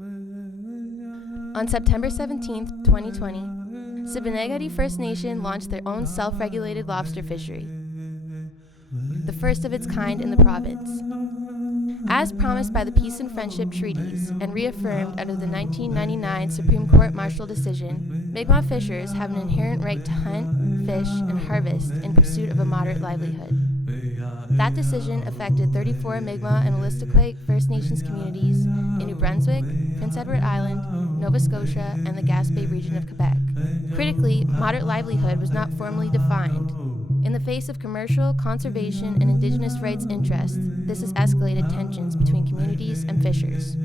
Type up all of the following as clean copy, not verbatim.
On September 17, 2020, Sipekne'katik First Nation launched their own self-regulated lobster fishery, the first of its kind in the province. As promised by the Peace and Friendship Treaties and reaffirmed under the 1999 Supreme Court martial decision, Mi'kmaq fishers have an inherent right to hunt, fish, and harvest in pursuit of a moderate livelihood. That decision affected 34 Mi'kmaq and Escalating First Nations communities in New Brunswick, Prince Edward Island, Nova Scotia, and the Gaspé region of Quebec. Critically, moderate livelihood was not formally defined. In the face of commercial, conservation, and Indigenous rights interests, this has escalated tensions between communities and fishers.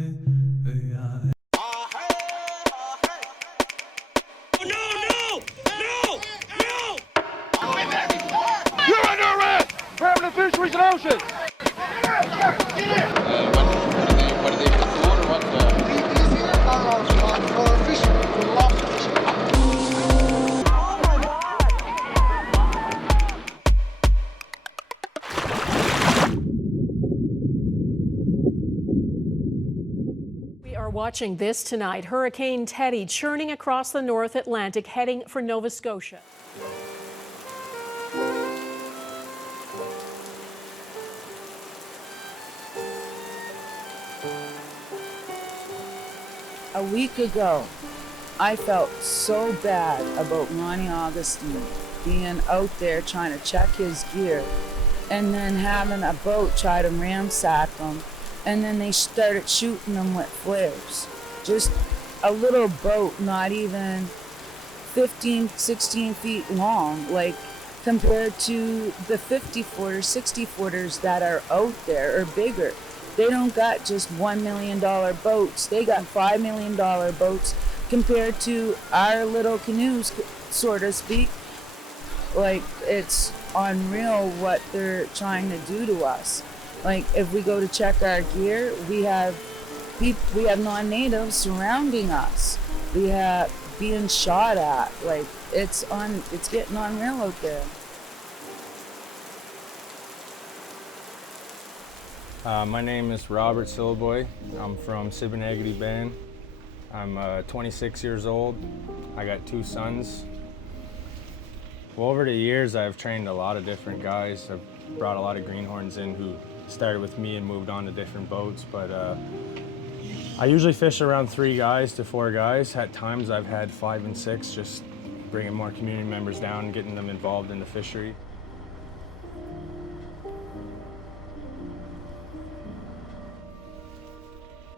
You're under arrest! Department of Fisheries and Oceans! What are they put the order? What These here are for fishing, for lobster fishing. We are watching this tonight. Hurricane Teddy churning across the North Atlantic, heading for Nova Scotia. A week ago, I felt so bad about Ronnie Augustine being out there trying to check his gear and then having a boat try to ransack him, and then they started shooting him with flares. Just a little boat, not even 15, 16 feet long, like compared to the 50-footers, 60-footers that are out there or bigger. They don't got just $1 million boats. They got $5 million boats compared to our little canoes, so to speak. Like, it's unreal what they're trying to do to us. Like, if we go to check our gear, we have non-natives surrounding us. We have being shot at. Like, it's getting unreal out there. My name is Robert Silboy. I'm from Sipekne'katik Band. I'm 26 years old. I got 2 sons. Well, over the years, I've trained a lot of different guys. I've brought a lot of greenhorns in who started with me and moved on to different boats. But I usually fish around 3 guys to 4 guys. At times, I've had 5 and 6, just bringing more community members down and getting them involved in the fishery.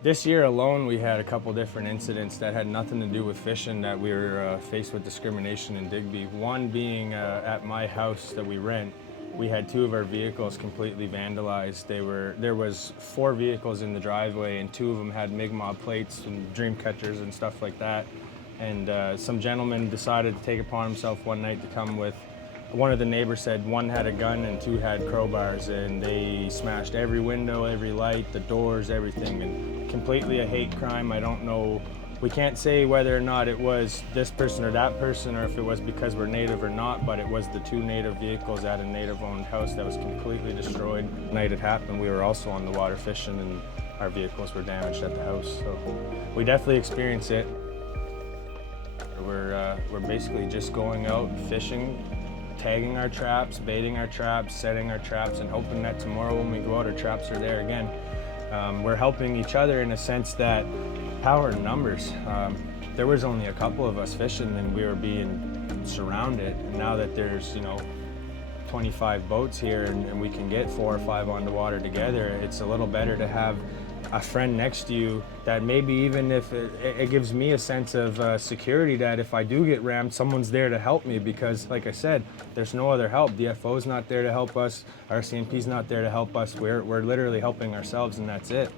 This year alone, we had a couple different incidents that had nothing to do with fishing that we were faced with discrimination in Digby. One being at my house that we rent, we had 2 of our vehicles completely vandalized. There was 4 vehicles in the driveway, and 2 of them had Mi'kmaq plates and dream catchers and stuff like that. And some gentleman decided to take upon himself one night to come with. One of the neighbors said 1 had a gun and 2 had crowbars, and they smashed every window, every light, the doors, everything, and completely a hate crime. I don't know, we can't say whether or not it was this person or that person, or if it was because we're native or not, but it was the 2 native vehicles at a native-owned house that was completely destroyed. The night it happened, we were also on the water fishing, and our vehicles were damaged at the house, so we definitely experienced it. We're basically just going out fishing, tagging our traps, baiting our traps, setting our traps, and hoping that tomorrow when we go out, our traps are there again. We're helping each other in a sense that power in numbers. There was only a couple of us fishing and we were being surrounded. And now that there's, 25 boats here and we can get 4 or 5 on the water together, it's a little better to have a friend next to you that maybe even if it gives me a sense of security that if I do get rammed, someone's there to help me, because like I said, there's no other help. DFO's not there to help us, RCMP's not there to help us. We're literally helping ourselves, and that's it.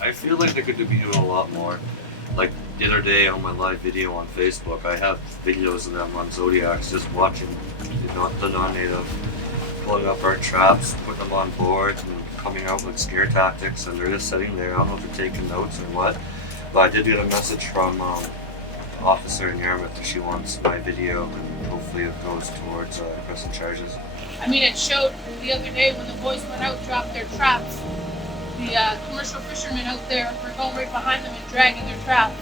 I feel like they could be doing a lot more. Like the other day on my live video on Facebook, I have videos of them on Zodiacs just watching the non-native pulling up our traps, putting them on board, and coming out with scare tactics, and they're just sitting there. I don't know if they're taking notes or what, but I did get a message from an officer in Yarmouth that she wants my video, and hopefully it goes towards pressing charges. I mean, it showed the other day when the boys went out, dropped their traps. the commercial fishermen out there were going right behind them and dragging their trap.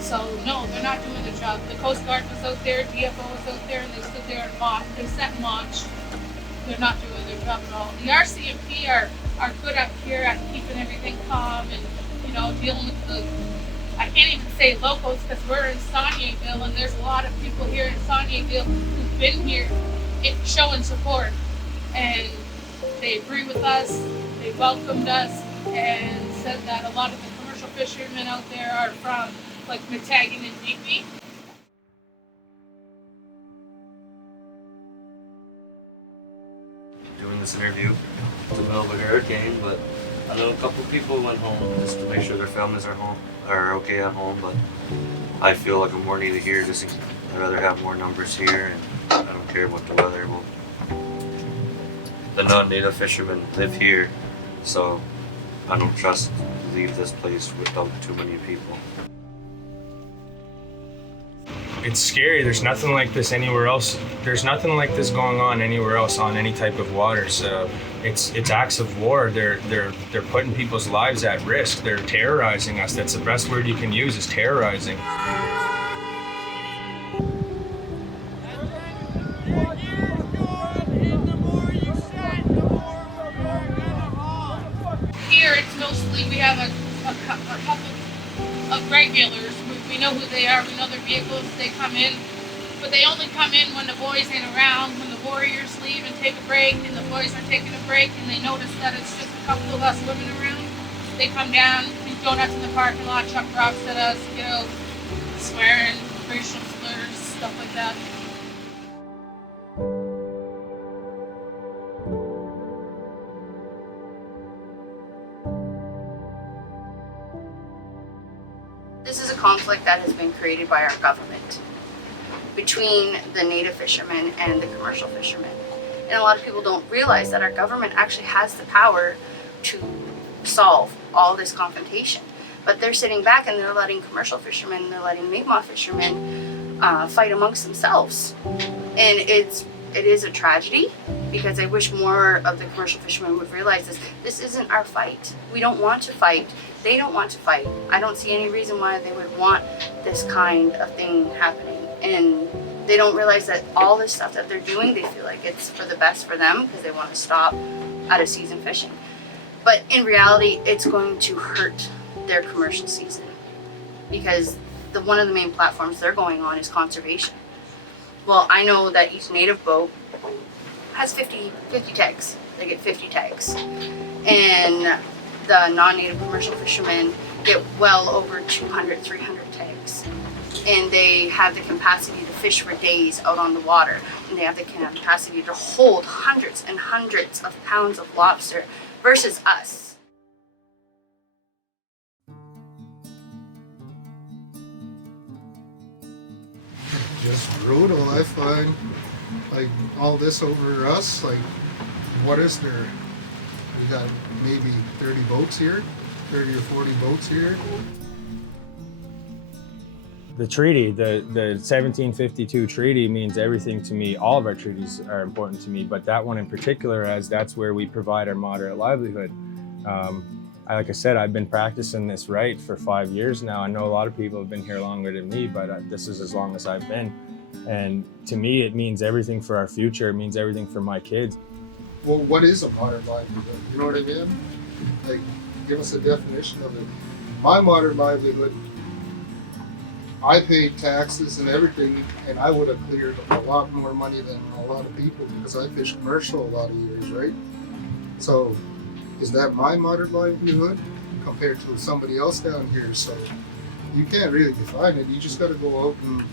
So no, they're not doing their job. The Coast Guard was out there, DFO was out there, and they stood there and watched. They sat and watched. They're not doing their job at all. The RCMP are good up here at keeping everything calm and, you know, dealing with the, I can't even say locals because we're in Saulnieville and there's a lot of people here in Saulnieville who've been here showing support. And they agree with us, they welcomed us, and said that a lot of the commercial fishermen out there are from like Metagan and Digby. Doing this interview in the middle of a hurricane, but I know a couple people went home just to make sure their families are okay at home, but I feel like I'm more needed here. I'd rather have more numbers here, and I don't care about the weather. Well, the non-native fishermen live here, so I don't trust to leave this place without too many people. It's scary. There's nothing like this anywhere else. There's nothing like this going on anywhere else on any type of waters. It's acts of war. They're putting people's lives at risk. They're terrorizing us. That's the best word you can use, is terrorizing. Here it's mostly, we have a couple of regulars. We know who they are, we know their vehicles, they come in, but they only come in when the boys ain't around, when the warriors leave and take a break, and the boys are taking a break, and they notice that it's just a couple of us women around. They come down, we go nuts in the parking lot, chuck rocks at us, you know, swearing, racial slurs, stuff like that. This is a conflict that has been created by our government between the native fishermen and the commercial fishermen. And a lot of people don't realize that our government actually has the power to solve all this confrontation. But they're sitting back and they're letting commercial fishermen, they're letting Mi'kmaq fishermen fight amongst themselves. And it is a tragedy, because I wish more of the commercial fishermen would realize this isn't our fight. We don't want to fight. They don't want to fight. I don't see any reason why they would want this kind of thing happening. And they don't realize that all this stuff that they're doing, they feel like it's for the best for them because they want to stop out of season fishing. But in reality, it's going to hurt their commercial season, because one of the main platforms they're going on is conservation. Well, I know that each native boat has 50 tags. They get 50 tags. And the non-native commercial fishermen get well over 200, 300 tags. And they have the capacity to fish for days out on the water. And they have the capacity to hold hundreds and hundreds of pounds of lobster versus us. Just brutal, I find. Like, all this over us, like, what is there? We got maybe 30 boats here, 30 or 40 boats here. The treaty, the 1752 treaty means everything to me. All of our treaties are important to me, but that one in particular, as that's where we provide our moderate livelihood. Like I said, I've been practicing this right for 5 years now. I know a lot of people have been here longer than me, but this is as long as I've been. And to me, it means everything for our future. It means everything for my kids. Well, what is a modern livelihood? You know what I mean? Like, give us a definition of it. My modern livelihood, I paid taxes and everything, and I would have cleared a lot more money than a lot of people because I fished commercial a lot of years, right? So, is that my modern livelihood compared to somebody else down here? So, you can't really define it. You just got to go out and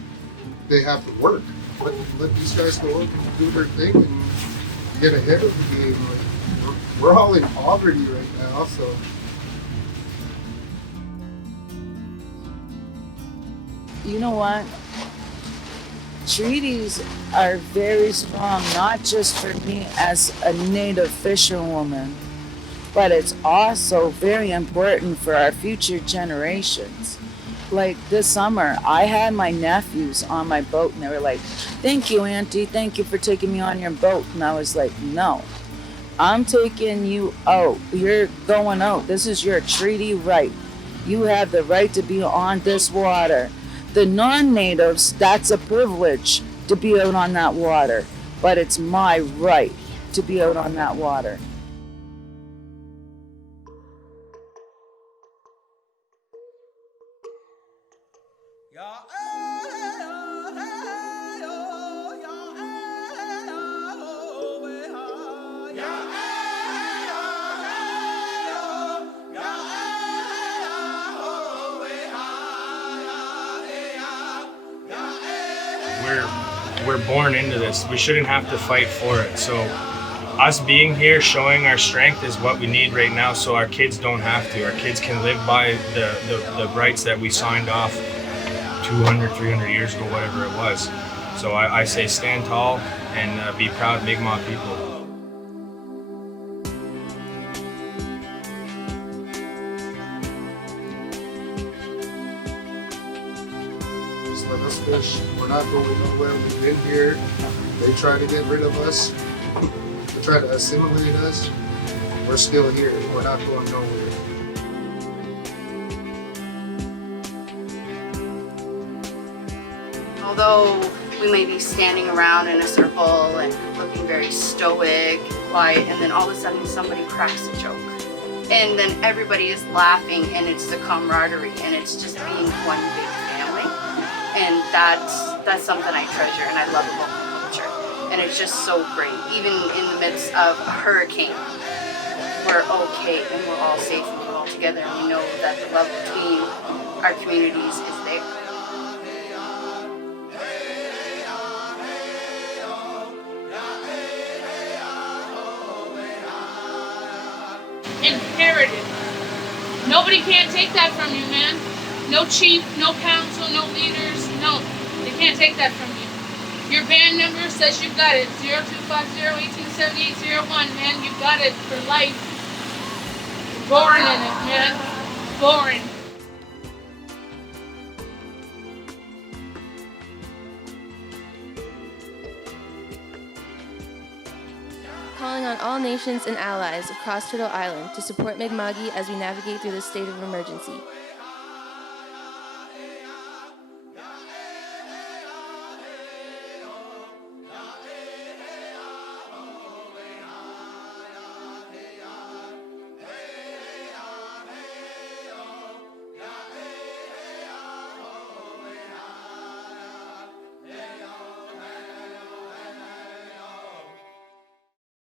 they have to work. Let these guys go out and do their thing and get ahead of the game. Like, we're all in poverty right now, so. You know what? Treaties are very strong, not just for me as a native fisherwoman, but it's also very important for our future generations. Like this summer, I had my nephews on my boat and they were like, "Thank you, Auntie, thank you for taking me on your boat." And I was like, "No, I'm taking you out. You're going out. This is your treaty right. You have the right to be on this water. The non-natives, that's a privilege to be out on that water, but it's my right to be out on that water. We're born into this. We shouldn't have to fight for it. So us being here, showing our strength is what we need right now, so our kids don't have to. Our kids can live by the rights that we signed off 200, 300 years ago, whatever it was. So I say stand tall and be proud Mi'kmaq people. Just let us fish. We're not going nowhere. We've been here. They try to get rid of us. They try to assimilate us. We're still here. We're not going nowhere. Although we may be standing around in a circle and looking very stoic, quiet, and then all of a sudden somebody cracks a joke. And then everybody is laughing, and it's the camaraderie, and it's just being one big family. And that's something I treasure and I love about my culture. And it's just so great. Even in the midst of a hurricane, we're okay and we're all safe and we're all together, and we know that the love between our communities is there. Imperative. Nobody can take that from you, man. No chief, no council, no leaders, no. They can't take that from you. Your band number says you've got it. 0250-187801, man. You've got it for life. Born in it, man. Born. Calling on all nations and allies across Turtle Island to support Mi'kma'ki as we navigate through this state of emergency.